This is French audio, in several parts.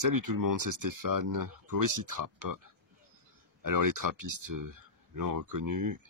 Salut tout le monde, c'est Stéphane pour Ici Trappe. Alors les trappistes l'ont reconnu,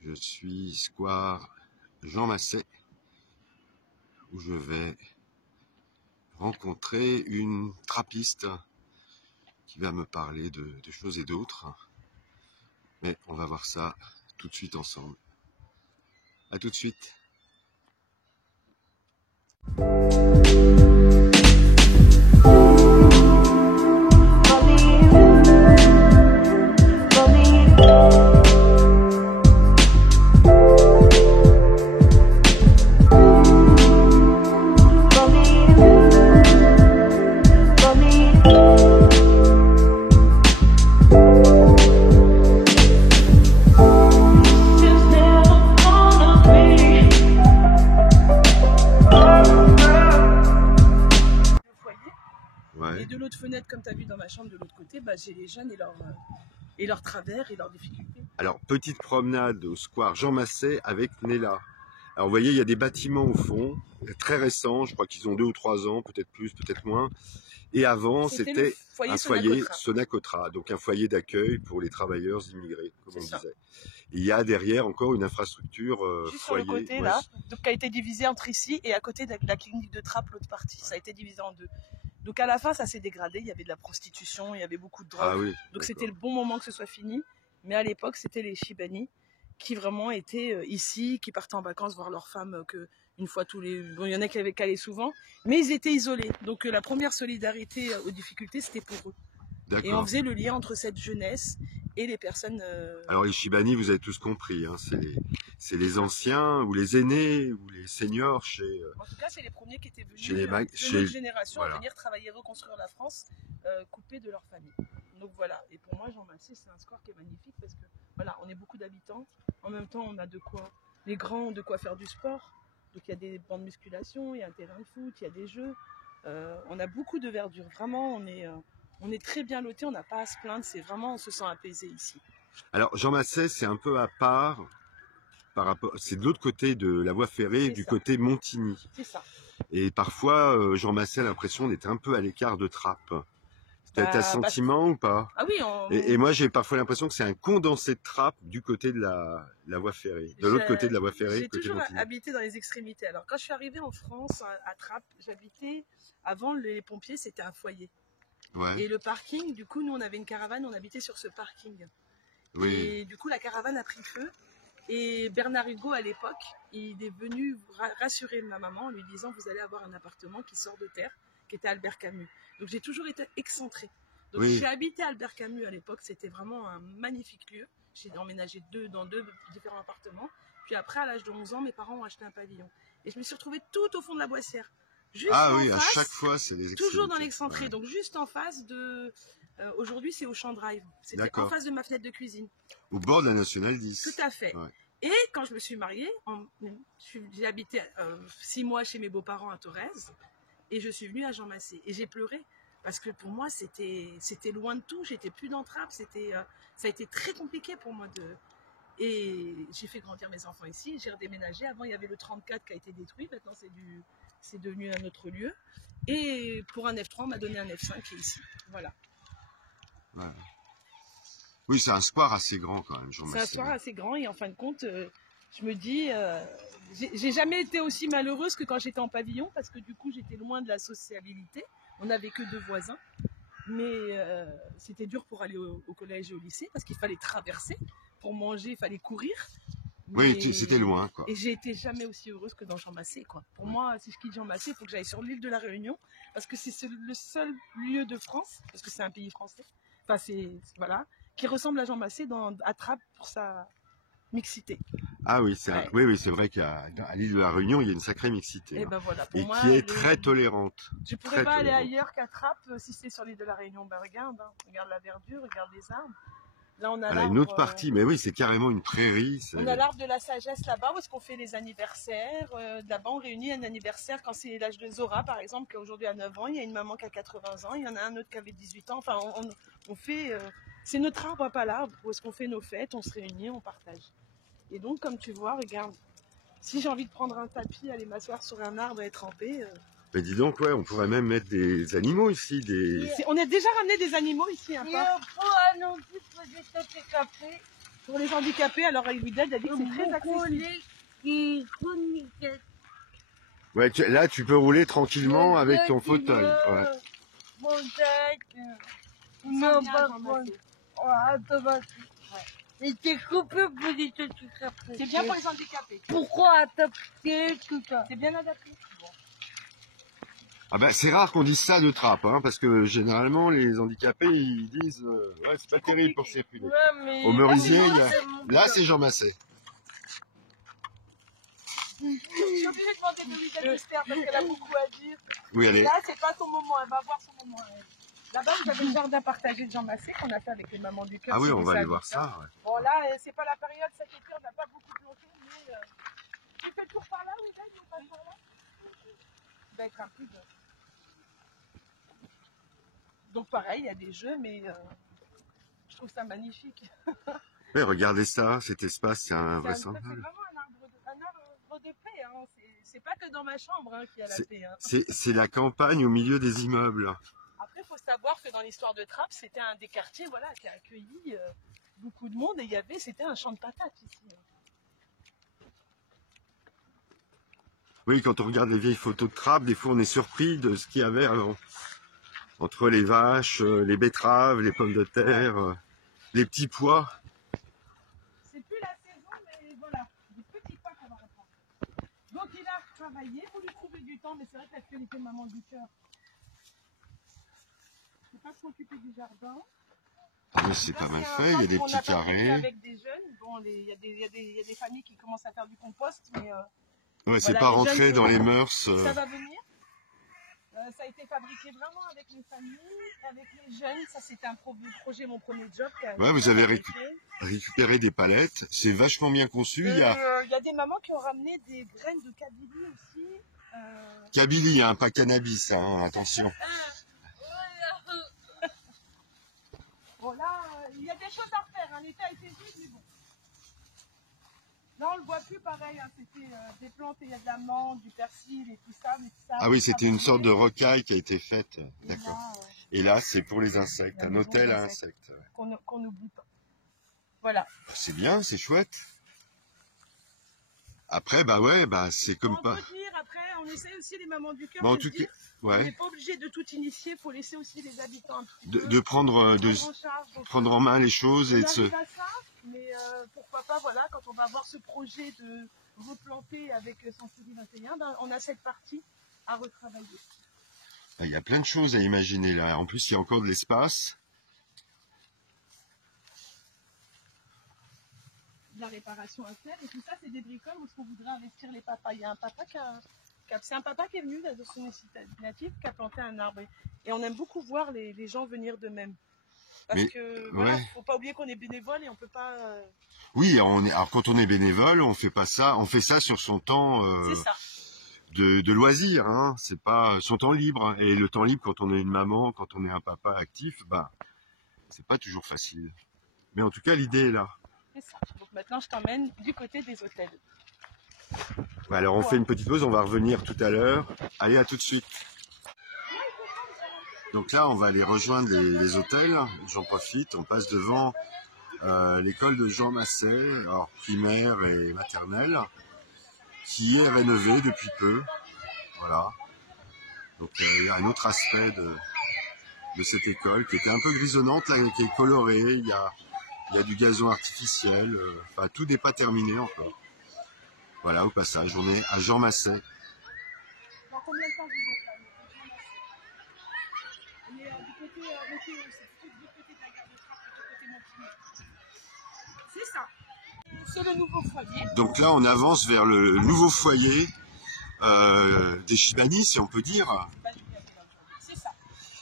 je suis square Jean Massé où je vais rencontrer une trappiste qui va me parler de choses et d'autres. Mais on va voir ça tout de suite ensemble. À tout de suite. Et de l'autre fenêtre, comme tu as vu dans ma chambre de l'autre côté, j'ai les jeunes et leurs travers et leurs difficultés. Alors, petite promenade au square Jean Massé avec Néla. Alors, vous voyez, il y a des bâtiments au fond, très récents, je crois qu'ils ont 2 ou 3 ans, peut-être plus, peut-être moins. Et avant, c'était un foyer Sonacotra, donc un foyer d'accueil pour les travailleurs immigrés, comme on disait. Et il y a derrière encore une infrastructure juste foyer. Sur le côté, là, donc, qui a été divisée entre ici et à côté de la clinique de Trappes, l'autre partie. Ça a été divisé en deux. Donc à la fin, ça s'est dégradé, il y avait de la prostitution, il y avait beaucoup de drogue. Ah oui, donc c'était le bon moment que ce soit fini. Mais à l'époque, c'était les Chibani qui vraiment étaient ici, qui partaient en vacances voir leurs femmes une fois tous les... Bon, il y en a qui avaient calé souvent, mais ils étaient isolés. Donc la première solidarité aux difficultés, c'était pour eux. Et on faisait le lien entre cette jeunesse et les personnes... Alors les Chibani, vous avez tous compris, hein, c'est les anciens ou les aînés ou les seniors chez... En tout cas, c'est les premiers qui étaient venus chez notre génération à venir travailler, reconstruire la France, coupés de leur famille. Donc voilà, et pour moi, Jean Massé, c'est un square qui est magnifique parce que voilà, on est beaucoup d'habitants. En même temps, on a de quoi... Les grands ont de quoi faire du sport. Donc il y a des bancs de musculation, il y a un terrain de foot, il y a des jeux. On a beaucoup de verdure. Vraiment, on est très bien lotés, on n'a pas à se plaindre. C'est vraiment, on se sent apaisé ici. Alors Jean Massé, c'est un peu à part par rapport, c'est de l'autre côté de la voie ferrée, du côté Montigny. C'est ça. Et parfois, Jean Massé a l'impression d'être un peu à l'écart de Trappes. T'as un sentiment ou pas? Ah oui. Et moi, j'ai parfois l'impression que c'est un condensé de Trappes du côté de la voie ferrée, de l'autre côté de la voie ferrée. J'ai toujours habité dans les extrémités. Alors quand je suis arrivée en France, à Trappes, j'habitais, avant les pompiers, c'était un foyer. Ouais. Et le parking, du coup, nous on avait une caravane, on habitait sur ce parking. Oui. Et du coup, la caravane a pris feu. Et Bernard Hugo, à l'époque, il est venu rassurer ma maman en lui disant « Vous allez avoir un appartement qui sort de terre », qui était Albert Camus. Donc j'ai toujours été excentrée. Donc j'ai habité à Albert Camus à l'époque, c'était vraiment un magnifique lieu. J'ai emménagé dans deux différents appartements. Puis après, à l'âge de 11 ans, mes parents ont acheté un pavillon. Et je me suis retrouvée tout au fond de la Boissière. Juste à chaque fois, c'est les extrémités. Toujours dans l'excentré, donc juste en face de... aujourd'hui, c'est au Champ Drive. C'était en face de ma fenêtre de cuisine. Au bord de la Nationale 10. Tout à fait. Ouais. Et quand je me suis mariée, j'ai habité 6 mois chez mes beaux-parents à Thorez. Et je suis venue à Jean Massé. Et j'ai pleuré. Parce que pour moi, c'était loin de tout. J'étais plus dans Trappes. Ça a été très compliqué pour moi de... Et j'ai fait grandir mes enfants ici. J'ai redéménagé. Avant, il y avait le 34 qui a été détruit. Maintenant, c'est devenu un autre lieu. Et pour un F3, on m'a donné un F5 qui est ici. Voilà. Ouais. Oui, c'est un square assez grand quand même, Jean Massé. C'est un square assez grand et en fin de compte, je me dis, j'ai jamais été aussi malheureuse que quand j'étais en pavillon parce que du coup, j'étais loin de la sociabilité. On n'avait que 2 voisins. Mais c'était dur pour aller au collège et au lycée parce qu'il fallait traverser. Pour manger, il fallait courir. Oui, c'était loin, quoi. Et j'ai été jamais aussi heureuse que dans Jean Massé, quoi. Pour moi, si je quitte Jean Massé, il faut que j'aille sur l'île de la Réunion, parce que c'est le seul lieu de France, parce que c'est un pays français, enfin voilà, qui ressemble à Jean Massé à Trappes pour sa mixité. Ah oui, c'est vrai qu'à l'île de la Réunion, il y a une sacrée mixité. Et ben voilà, pour moi, qui est très tolérante. Je ne pourrais pas aller ailleurs qu'à Trappes si c'est sur l'île de la Réunion. Ben regarde, regarde la verdure, regarde les arbres. Là, on a une autre partie, mais oui, c'est carrément une prairie. On a l'arbre de la sagesse là-bas, où est-ce qu'on fait les anniversaires. Là-bas, on réunit un anniversaire quand c'est l'âge de Zora, par exemple, qui aujourd'hui a 9 ans. Il y a une maman qui a 80 ans, il y en a un autre qui avait 18 ans. Enfin, on fait... c'est notre arbre, pas l'arbre, où est-ce qu'on fait nos fêtes, on se réunit, on partage. Et donc, comme tu vois, regarde, si j'ai envie de prendre un tapis, aller m'asseoir sur un arbre et être en paix, Mais dis donc, ouais, on pourrait même mettre des animaux ici, des... On a déjà ramené des animaux ici, hein, pas pour les handicapés, alors Elouida a dit que c'est très accessible. Ouais, là, tu peux rouler tranquillement avec ton fauteuil. Ouais. C'est bien pour les handicapés. Pourquoi adapter tout ça? C'est bien adapté. Bon. Ah ben, c'est rare qu'on dise ça de trappe, hein, parce que généralement, les handicapés, ils disent ouais, c'est pas terrible pour circuler. Ouais, Au Merisier, là, c'est Jean Massé. Je suis obligée de demander de Louisa j'espère, parce qu'elle a beaucoup à dire. Oui, allez. Là, c'est pas son moment, elle va avoir son moment. Là-bas, vous avez le jardin partagé de Jean Massé qu'on a fait avec les mamans du cœur. Ah oui, on va aller voir ça. Ouais. Bon, là, c'est pas la période, cet été, on n'a pas beaucoup planté, mais tu fais le tour par là, oui, là, tu passes par là. Ça va être rapide. Donc, pareil, il y a des jeux, mais je trouve ça magnifique. Oui, regardez ça, cet espace, c'est invraisemblable. C'est vraiment un arbre de paix, hein. C'est pas que dans ma chambre hein, qu'il y a la paix. Hein. C'est la campagne au milieu des immeubles. Après, il faut savoir que dans l'histoire de Trappes, c'était un des quartiers voilà, qui a accueilli beaucoup de monde et c'était un champ de patates ici. Oui, quand on regarde les vieilles photos de Trappes, des fois on est surpris de ce qu'il y avait avant. Entre les vaches, les betteraves, les pommes de terre, les petits pois. C'est plus la saison, mais voilà, des petits pois qu'on va reprendre. Donc il a travaillé, vous lui trouvez du temps, mais c'est vrai que l'actualité de maman du cœur. Il ne faut pas s'occuper du jardin. Ah mais c'est pas mal fait, il y a des petits carrés. Avec des jeunes, bon, il y a des familles qui commencent à faire du compost, mais... ouais, c'est pas rentré dans les mœurs. Ça va venir. Ça a été fabriqué vraiment avec les familles, avec les jeunes. Ça, c'était un projet, mon premier job. Ouais, vous avez récupéré des palettes. C'est vachement bien conçu. Il y a des mamans qui ont ramené des graines de kabylie aussi. Kabylie, hein, pas cannabis, hein, attention. Bon, là, il y a des choses à faire. L'été a été vide, mais bon. Là, on le voit plus pareil. Hein. C'était des plantes, il y a de la menthe, du persil et tout ça. Mais ça ah oui, c'était une sorte de rocaille qui a été faite. D'accord. Et là, c'est pour les insectes, un hôtel à insectes. Qu'on n'oublie pas. Voilà. C'est bien, c'est chouette. Après, bah ouais, bah c'est comme pas. On peut dire, après, on essaie aussi les mamans du cœur. Bon, en tout cas, ouais. On n'est pas obligé de tout initier, il faut laisser aussi les habitants un petit peu. De prendre en main les choses et de se. Mais pourquoi pas, voilà, quand on va avoir ce projet de replanter avec Sensouli 21, ben, on a cette partie à retravailler. Il y a plein de choses à imaginer là. En plus, il y a encore de l'espace. La réparation à faire et tout ça, c'est des bricoles où on voudrait investir les papas. Il y a un papa c'est un papa qui est venu de son initiative, qui a planté un arbre. Et on aime beaucoup voir les gens venir d'eux-mêmes. Parce que voilà, faut pas oublier qu'on est bénévole et on peut pas. Oui, alors quand on est bénévole, on fait pas ça, on fait ça sur son temps de loisir, hein. C'est pas son temps libre. Et le temps libre, quand on est une maman, quand on est un papa actif, bah c'est pas toujours facile. Mais en tout cas, l'idée est là. C'est ça. Donc maintenant, je t'emmène du côté des hôtels. Ouais, alors on fait une petite pause, on va revenir tout à l'heure. Allez, à tout de suite. Donc là, on va aller rejoindre les hôtels. J'en profite, on passe devant l'école de Jean Massé, alors primaire et maternelle, qui est rénovée depuis peu. Voilà. Donc il y a un autre aspect de cette école qui était un peu grisonnante, là, qui est colorée. Il y a du gazon artificiel. Enfin, tout n'est pas terminé encore. Voilà, au passage, on est à Jean Massé. Dans combien de temps vous êtes là? On est du côté c'est plutôt du côté de la gare de Trappes, du côté Montigny. C'est ça. C'est le nouveau foyer. Donc là, on avance vers le nouveau foyer des Chibani, si on peut dire. C'est ça.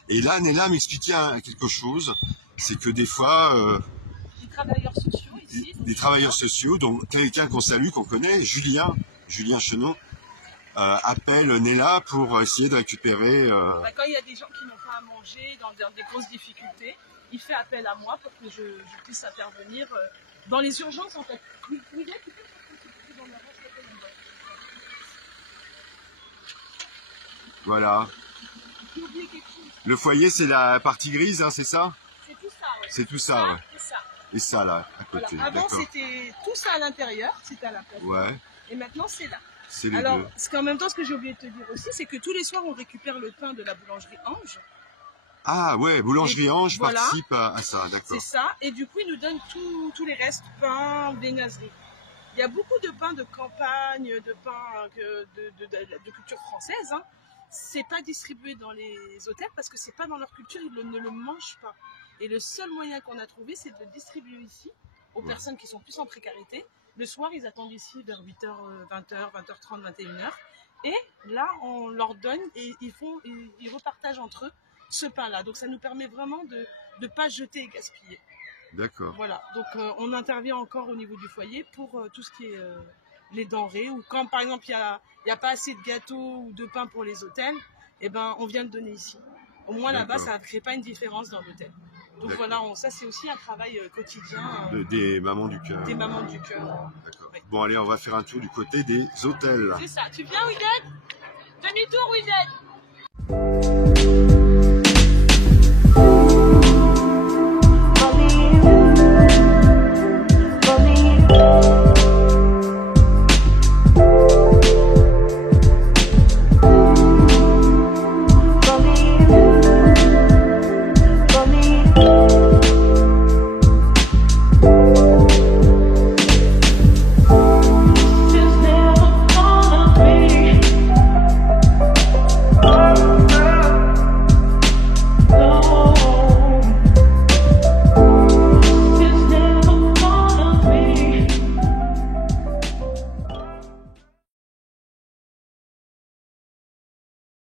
Et là, Néla m'expliquait quelque chose, c'est que des fois... les travailleurs sociaux ici. Des travailleurs sociaux, dont quelqu'un qu'on salue, qu'on connaît, Julien Chenot, appelle Néla pour essayer de récupérer... Quand il y a des gens qui n'ont pas à manger, dans des grosses difficultés, il fait appel à moi pour que je puisse intervenir dans les urgences en fait. Voilà. J'ai oublié quelque chose. Le foyer, c'est la partie grise, hein, c'est ça? C'est tout ça, ouais. C'est tout ça, ouais. Et ça. Et ça, là, à Voilà. côté. Avant, D'accord. c'était tout ça à l'intérieur, c'était à la place. Ouais, Et maintenant, c'est là. c'est les Alors, deux. ce qu'en même temps, ce que j'ai oublié de te dire aussi, c'est que tous les soirs, on récupère le pain de la boulangerie Ange. Ah ouais, boulangerie Et Ange voilà. participe à ça, C'est d'accord. ça. Et du coup, ils nous donnent tous les restes, pain, viennoiserie. Il y a beaucoup de pain de campagne, de pain de culture française. Hein. C'est pas distribué dans les hôtels parce que c'est pas dans leur culture, ils ne le mangent pas. Et le seul moyen qu'on a trouvé, c'est de le distribuer ici aux personnes qui sont plus en précarité. Le soir, ils attendent ici vers 8h, 20h, 20h30, 21h. Et là, on leur donne et ils repartagent entre eux ce pain-là. Donc ça nous permet vraiment de ne pas jeter et gaspiller. D'accord. Voilà, donc on intervient encore au niveau du foyer pour tout ce qui est les denrées. Ou quand par exemple il y a pas assez de gâteaux ou de pain pour les hôtels, eh ben, on vient le donner ici. Au moins là-bas, ça ne crée pas une différence dans l'hôtel. Donc voilà, ça c'est aussi un travail quotidien. Des mamans du cœur. Des mamans du cœur. D'accord. Ouais. Bon allez, on va faire un tour du côté des hôtels. C'est ça, tu viens Wided? Demi-tour Wided.